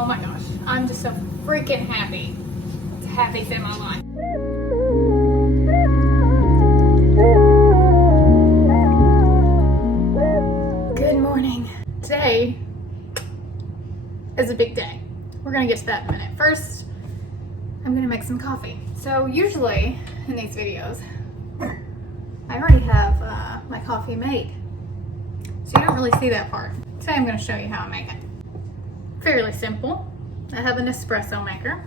Oh my gosh, I'm just so freaking happy to have these in my life. Good morning. Today is a big day. We're gonna get to that in a minute. First, I'm gonna make some coffee. So usually in these videos, I already have my coffee made. So you don't really see that part. Today I'm gonna show you how I make it. Fairly simple. I have an espresso maker.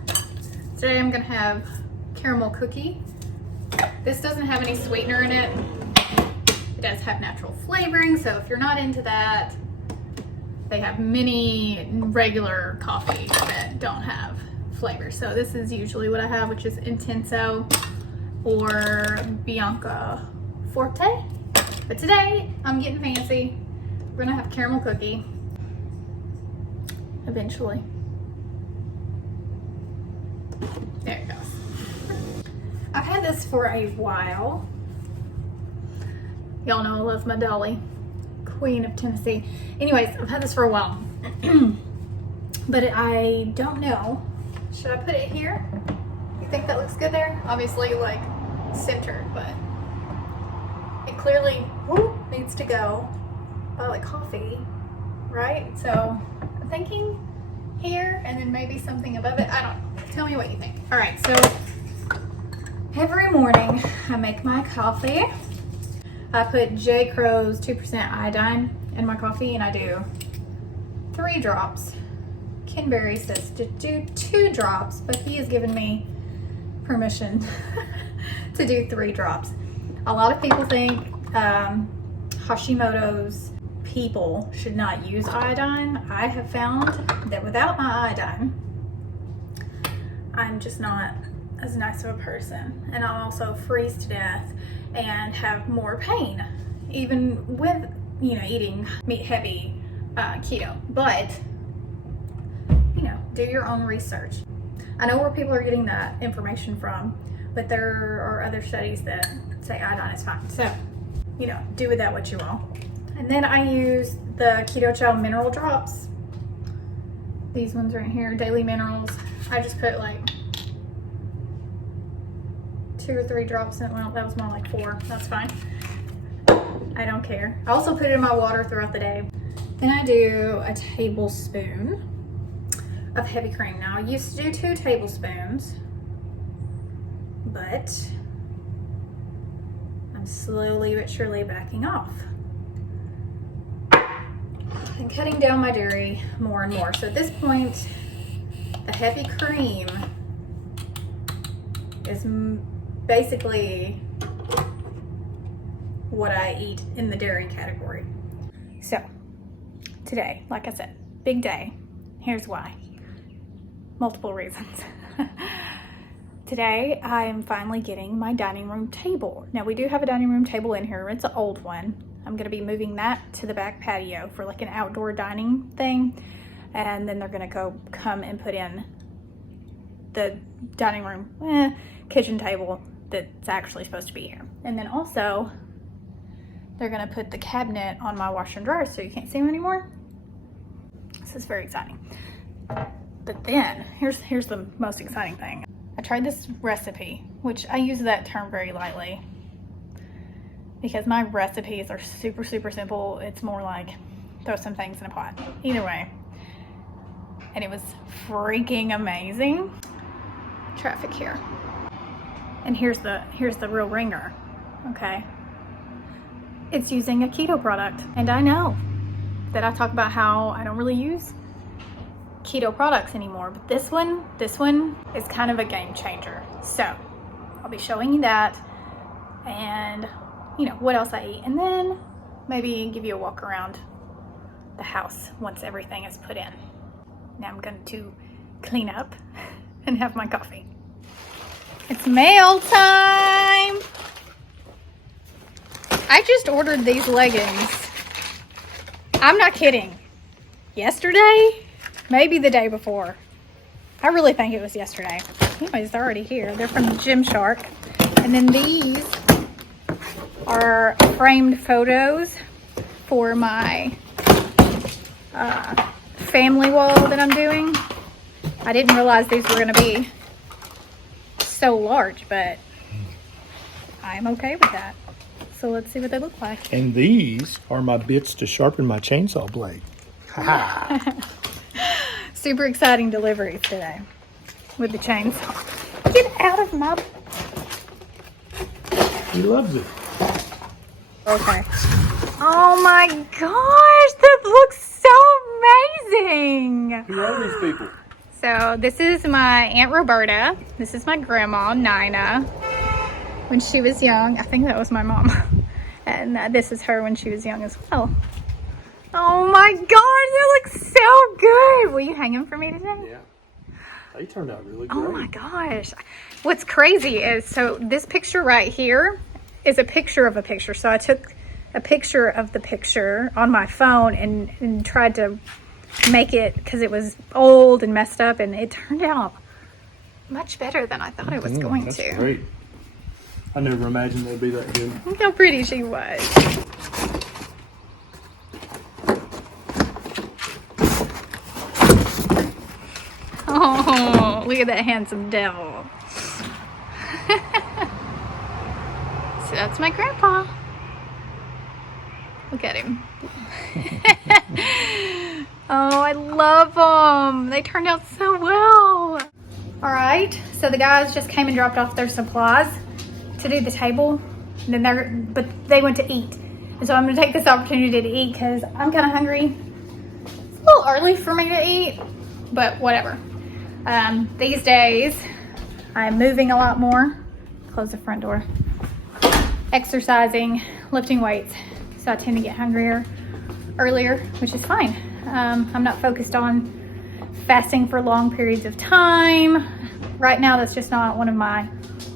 Today I'm gonna have caramel cookie. This doesn't have any sweetener in it. It does have natural flavoring, so if you're not into that, they have many regular coffee that don't have flavor. So this is usually what I have, which is Intenso or Bianca Forte. But today I'm getting fancy. We're gonna have caramel cookie eventually. There it goes. I've had this for a while. Y'all know I love my Dolly, Queen of Tennessee. Anyways, I've had this for a while. But I don't know. Should I put it here? You think that looks good there? Obviously like centered, but it clearly needs to go by like coffee, right? So I'm thinking here and then maybe something above it. I don't know. Tell me what you think. All right, so every morning I make my coffee. I put J. Crow's 2% iodine in my coffee and I do 3 drops. Ken Berry says to do 2 drops, but he has given me permission to do 3 drops. A lot of people think Hashimoto's people should not use iodine. I have found that without my iodine, I'm just not as nice of a person, and I'll also freeze to death and have more pain, even with, you know, eating meat heavy keto. But you know, do your own research. I know where people are getting that information from, but there are other studies that say iodine is fine. So, you know, do with that what you will. And then I use the Keto Chow mineral drops. These ones right here, Daily Minerals. I just put like 2 or 3 drops in it. Well, that was more like 4. That's fine. I don't care. I also put it in my water throughout the day. Then I do a tablespoon of heavy cream. Now I used to do 2 tablespoons, but I'm slowly but surely backing off and cutting down my dairy more and more. So at this point, the heavy cream is basically what I eat in the dairy category. So today, like I said, big day. Here's why. Multiple reasons. Today, I am finally getting my dining room table. Now, we do have a dining room table in here. It's an old one. I'm gonna be moving that to the back patio for like an outdoor dining thing. And then they're gonna come and put in the dining room, kitchen table that's actually supposed to be here. And then also, they're gonna put the cabinet on my washer and dryer so you can't see them anymore. This is very exciting. But then, here's the most exciting thing. I tried this recipe, which I use that term very lightly because my recipes are super, super simple. It's more like throw some things in a pot. Either way. And it was freaking amazing. Traffic here. And here's the real ringer, okay? It's using a keto product. And I know that I talk about how I don't really use keto products anymore, but this one is kind of a game changer. So I'll be showing you that and you know what else I eat, and then maybe give you a walk around the house once everything is put in. Now I'm going to clean up and have my coffee. It's mail time. I just ordered these leggings. I'm not kidding. Yesterday? Maybe the day before. I really think it was yesterday. Anyways, they're already here. They're from Gymshark. And then these are framed photos for my family wall that I'm doing. I didn't realize these were gonna be so large, but I'm okay with that. So let's see what they look like. And these are my bits to sharpen my chainsaw blade. Super exciting deliveries today with the chainsaw. Get out of my... He loves it. Okay. Oh my gosh, that looks so amazing. Who are these people? So this is my Aunt Roberta. This is my grandma, Nina, when she was young. I think that was my mom. And this is her when she was young as well. Oh my gosh, that looks so good. Will you hang them for me today? Yeah. They turned out really great. Oh my gosh. What's crazy is, so this picture right here is a picture of a picture. So I took a picture of the picture on my phone and tried to make it, because it was old and messed up, and it turned out much better than I thought it was going that's to. Great. I never imagined they'd be that good. Look how pretty she was. Oh, look at that handsome devil. So that's my grandpa. Look at him. Oh, I love them. They turned out so well. All right, so the guys just came and dropped off their supplies to do the table, and then but they went to eat. And so I'm gonna take this opportunity to eat because I'm kind of hungry. It's a little early for me to eat, but whatever. These days, I'm moving a lot more. Close the front door. Exercising, lifting weights. So I tend to get hungrier earlier, which is fine. I'm not focused on fasting for long periods of time. Right now, that's just not one of my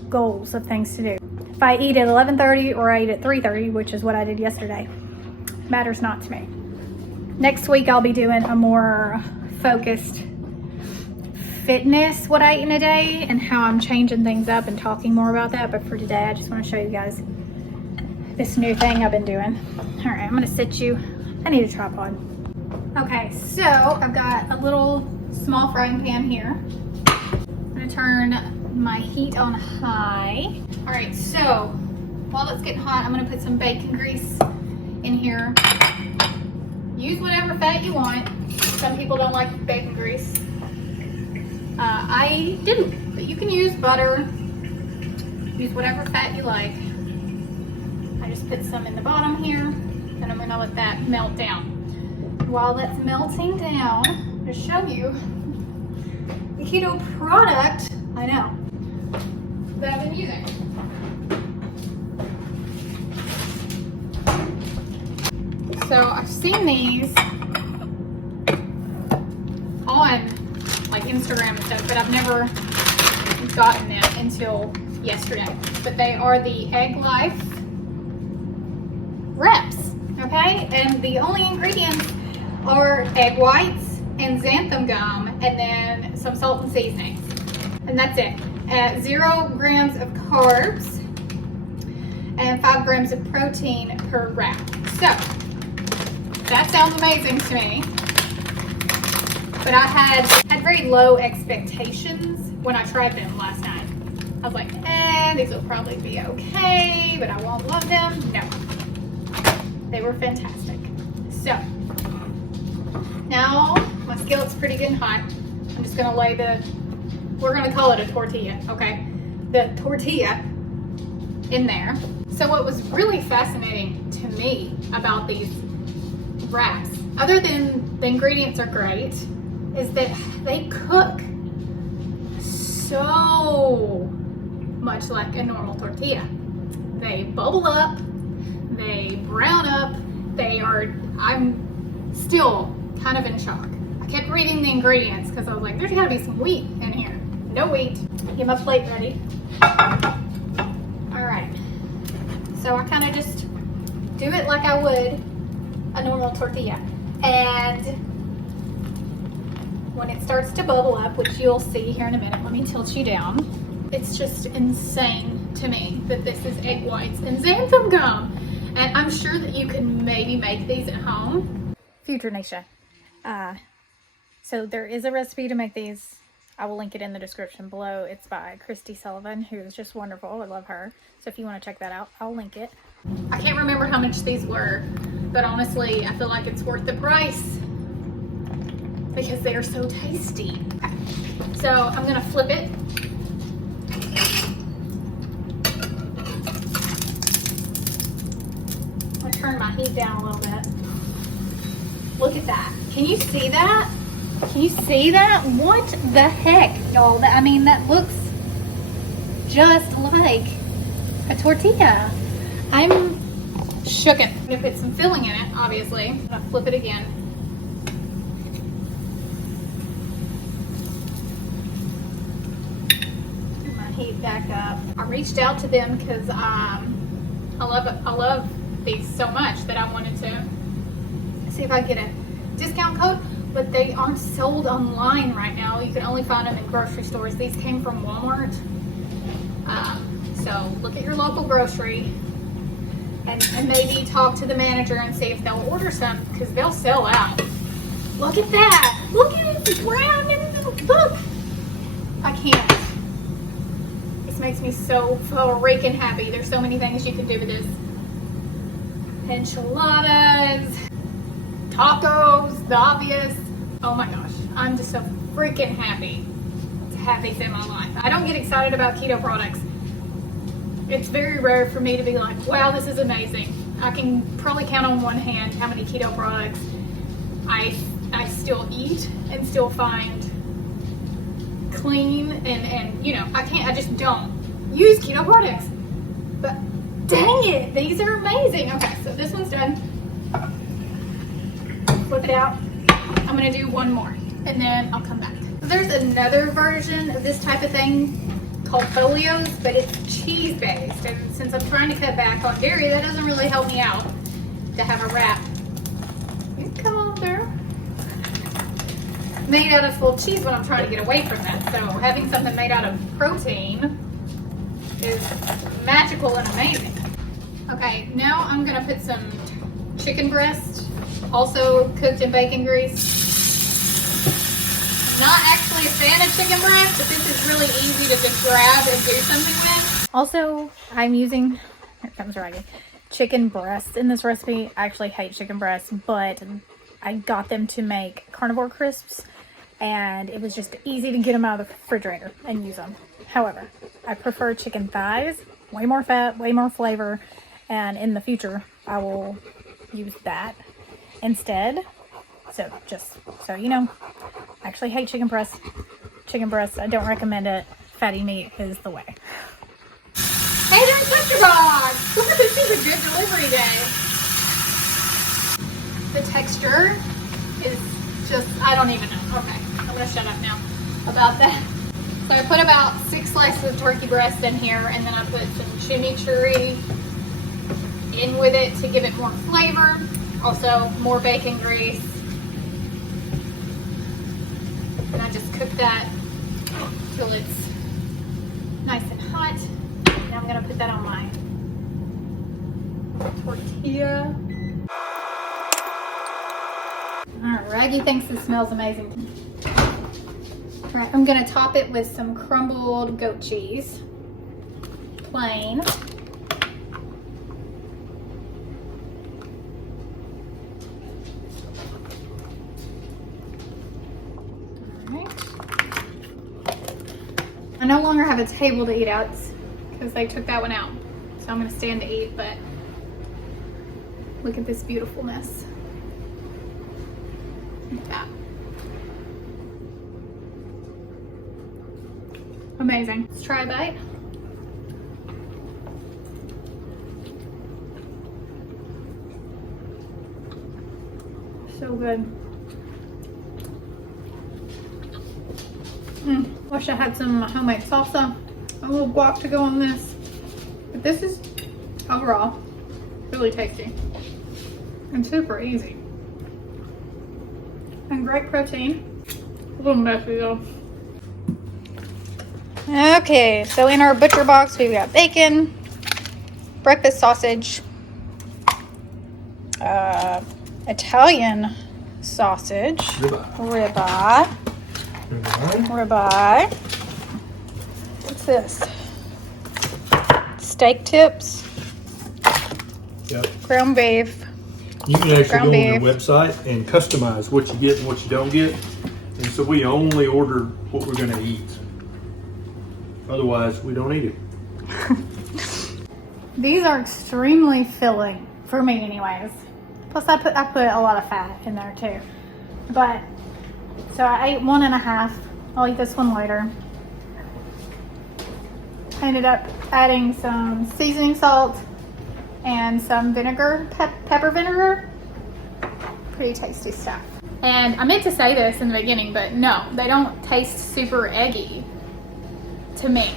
goals of things to do. If I eat at 11:30 or I eat at 3:30, which is what I did yesterday, matters not to me. Next week, I'll be doing a more focused fitness, what I eat in a day, and how I'm changing things up and talking more about that. But for today, I just want to show you guys this new thing I've been doing. All right, I'm gonna sit you. I need a tripod. Okay, so I've got a little small frying pan here. I'm gonna turn my heat on high. All right, so while it's getting hot, I'm gonna put some bacon grease in here. Use whatever fat you want. Some people don't like bacon grease. I didn't, but you can use butter. Use whatever fat you like. I just put some in the bottom here, and I'm gonna let that melt down. While that's melting down, I'm gonna show you the keto product, I know, that I've been using. So I've seen these on like Instagram and stuff, but I've never gotten them until yesterday. But they are the Egglife reps, okay? And the only ingredients are egg whites and xanthan gum, and then some salt and seasonings, and that's it. 0 grams of carbs and 5 grams of protein per wrap. So that sounds amazing to me, but I had very low expectations when I tried them last night. I was like, these will probably be okay, but I won't love them. No, they were fantastic. So now my skillet's pretty good and hot. I'm just gonna lay we're gonna call it a tortilla, okay? The tortilla in there. So what was really fascinating to me about these wraps, other than the ingredients are great, is that they cook so much like a normal tortilla. They bubble up, they brown up, I'm still kind of in shock. I kept reading the ingredients because I was like, there's gotta be some wheat in here. No wheat. Get my plate ready. All right. So I kind of just do it like I would a normal tortilla. And when it starts to bubble up, which you'll see here in a minute, let me tilt you down. It's just insane to me that this is egg whites and xanthan gum. And I'm sure that you can maybe make these at home. Future Neisha. So there is a recipe to make these I will link it in the description below. It's by Christy Sullivan, who is just wonderful. I love her. So if you want to check that out, I'll link it. I can't remember how much these were, but honestly, I feel like it's worth the price because they are so tasty. So I'm gonna flip it. I'll turn my heat down a little bit. Look at that. Can you see that? Can you see that? What the heck, y'all? I mean, that looks just like a tortilla. I'm shooken. I'm gonna put some filling in it, obviously. I'm gonna flip it again. Turn my heat back up. I reached out to them because I love these so much that I wanted to see if I get a discount code, but they aren't sold online right now. You can only find them in grocery stores. These came from Walmart. So look at your local grocery and maybe talk to the manager and see if they'll order some, because they'll sell out. Look at that. Look at it. It's brown and look. I can't. This makes me so freaking happy. There's so many things you can do with this. Enchiladas, tacos, the obvious. Oh my gosh, I'm just so freaking happy to have these in my life. I don't get excited about keto products. It's very rare for me to be like, wow, this is amazing. I can probably count on one hand how many keto products I still eat and still find clean and you know, I just don't use keto products. But dang it, these are amazing. Okay, so this one's done. Flip it out. I'm gonna do one more and then I'll come back. There's another version of this type of thing called Folios, but it's cheese based, and since I'm trying to cut back on dairy, that doesn't really help me out to have a wrap. Come on, girl. Made out of full cheese when I'm trying to get away from that. So having something made out of protein is magical and amazing. Okay, now I'm gonna put some chicken breast, also cooked in bacon grease. I'm not actually a fan of chicken breast, but this is really easy to just grab and do something with. Also, I'm using, here comes Raggy, chicken breast in this recipe. I actually hate chicken breast, but I got them to make carnivore crisps, and it was just easy to get them out of the refrigerator and use them. However, I prefer chicken thighs, way more fat, way more flavor, and in the future, I will use that instead. So just so you know, I actually hate chicken breast. Chicken breast, I don't recommend it. Fatty meat is the way. Hey, there's Mr. Box! Look at this, is a good delivery day. The texture is just, I don't even know. Okay, I'm gonna shut up now about that. So I put about 6 slices of turkey breast in here, and then I put some chimichurri in with it to give it more flavor. Also, more bacon grease. And I just cook that till it's nice and hot. Now I'm gonna put that on my tortilla. All right, Raggy thinks this smells amazing. All right, I'm gonna top it with some crumbled goat cheese, plain. I no longer have a table to eat out because they took that one out. So I'm gonna stand to eat, but look at this beautifulness. Look at that. Amazing. Let's try a bite. So good. Wish I had some homemade salsa, a little guac to go on this. But this is overall really tasty and super easy. And great protein. A little messy though. Okay, so in our butcher box we've got bacon, breakfast sausage, Italian sausage, ribeye, Ribeye. What's this? Steak tips. Yep. Ground beef. You can actually Ground go on beef. their website and customize what you get and what you don't get. And so we only order what we're going to eat. Otherwise, we don't eat it. These are extremely filling for me, anyways. Plus, I put a lot of fat in there too. But so I ate 1.5. I'll eat this one later. I ended up adding some seasoning salt and some vinegar, pepper vinegar. Pretty tasty stuff. And I meant to say this in the beginning, but no, they don't taste super eggy to me,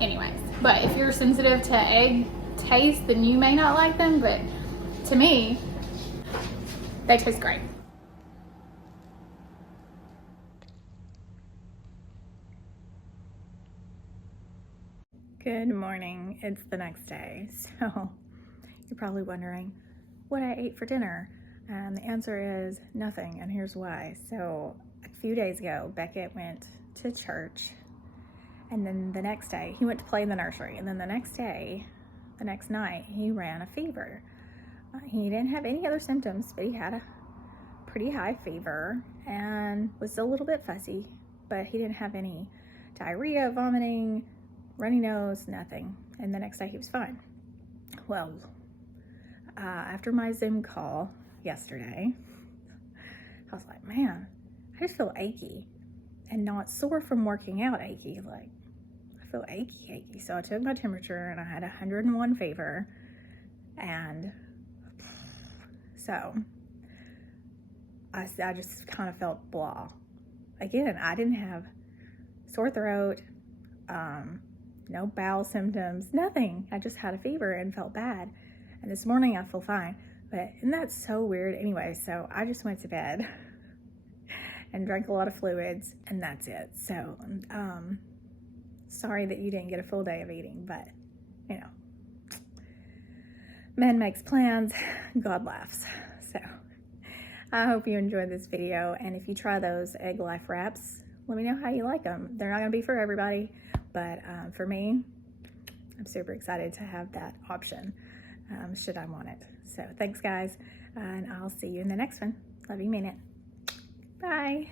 anyways. But if you're sensitive to egg taste, then you may not like them, but to me, they taste great. Good morning, it's the next day. So you're probably wondering what I ate for dinner. And the answer is nothing, and here's why. So a few days ago, Beckett went to church, and then the next day, he went to play in the nursery, and then the next night, he ran a fever. He didn't have any other symptoms, but he had a pretty high fever and was a little bit fuzzy, but he didn't have any diarrhea, vomiting, runny nose, nothing. And the next day he was fine. Well, after my Zoom call yesterday, I was like, man, I just feel achy and not sore from working out achy. Like, I feel achy. So I took my temperature and I had 101 fever. And so I just kind of felt blah. Again, I didn't have sore throat, no bowel symptoms, nothing. I just had a fever and felt bad. And this morning I feel fine. But isn't that so weird? Anyway, so I just went to bed and drank a lot of fluids, and that's it. So sorry that you didn't get a full day of eating, but you know, man makes plans, God laughs. So I hope you enjoyed this video, and if you try those Egglife wraps, let me know how you like them. They're not gonna be for everybody, but for me, I'm super excited to have that option should I want it. So thanks guys, and I'll see you in the next one. Love you, mean it. Bye.